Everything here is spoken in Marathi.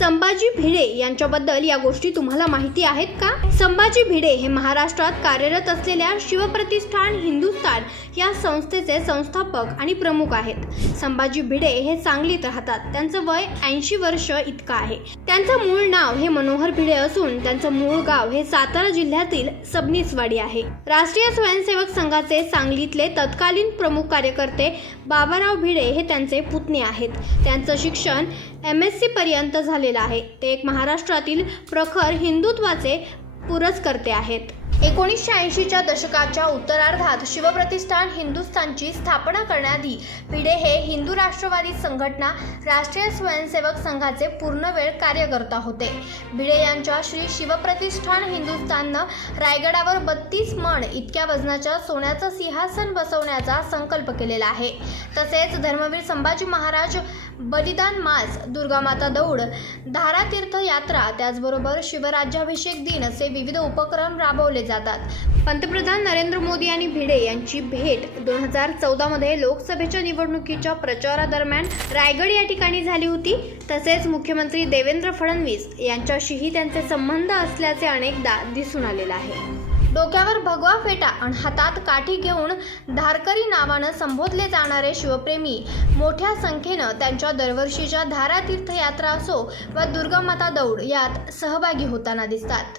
संभाजी भिडे यांच्याबद्दल या गोष्टी तुम्हाला माहिती आहेत का? संभाजी भिडे हे महाराष्ट्रात कार्यरत असलेल्या शिवप्रतिष्ठान हिंदुस्थान या संस्थेचे संस्थापक आणि प्रमुख आहेत। संभाजी भिडे हे सांगलीत राहतात। त्यांचं वय 80 वर्ष इतकं आहे। त्यांचं मूळ नाव हे मनोहर भिडे असून त्यांचं मूळ गाव हे सातारा जिल्ह्यातील सबनीसवाडी आहे। राष्ट्रीय स्वयंसेवक संघाचे सांगलीतले तत्कालीन प्रमुख कार्यकर्ते बाबाराव भिडे हे त्यांचे पुतणे आहेत। त्यांचं शिक्षण MSc पर्यंत झालेलं आहे। ते एक महाराष्ट्रातील प्रखर हिंदुत्वाचे पुरस्कर्ते आहेत। 1980च्या दशकाच्या उत्तरार्धात शिवप्रतिष्ठान हिंदुस्थानची स्थापना करण्याआधी भिडे हे हिंदू राष्ट्रवादी संघटना राष्ट्रीय स्वयंसेवक संघाचे पूर्णवेळ कार्यकर्ता होते। भिडे यांच्या श्री शिवप्रतिष्ठान हिंदुस्थाननं रायगडावर 32 मण इतक्या वजनाच्या सोन्याचं सिंहासन बसवण्याचा संकल्प केलेला आहे। तसेच धर्मवीर संभाजी महाराज बलिदान मास, दुर्गामाता दौड, धारातीर्थ यात्रा, त्याचबरोबर शिवराज्याभिषेक दिन असे विविध उपक्रम राबवले जातात। पंतप्रधान नरेंद्र मोदी आणि भिडे यांची भेट 2014 मध्ये लोकसभेच्या निवडणुकीच्या प्रचारादरम्यान रायगड या ठिकाणी झाली होती। तसेच मुख्यमंत्री देवेंद्र फडणवीस यांच्याशीही त्यांचे संबंध असल्याचे अनेकदा दिसून आलेले आहे। डोक्यावर भगवा फेटा आणि हातात काठी घेऊन धारकरी नावानं संबोधले जाणारे शिवप्रेमी मोठ्या संख्येनं त्यांच्या दरवर्षीच्या धारातीर्थ यात्रा असो व दुर्गामाता दौड यात सहभागी होताना दिसतात।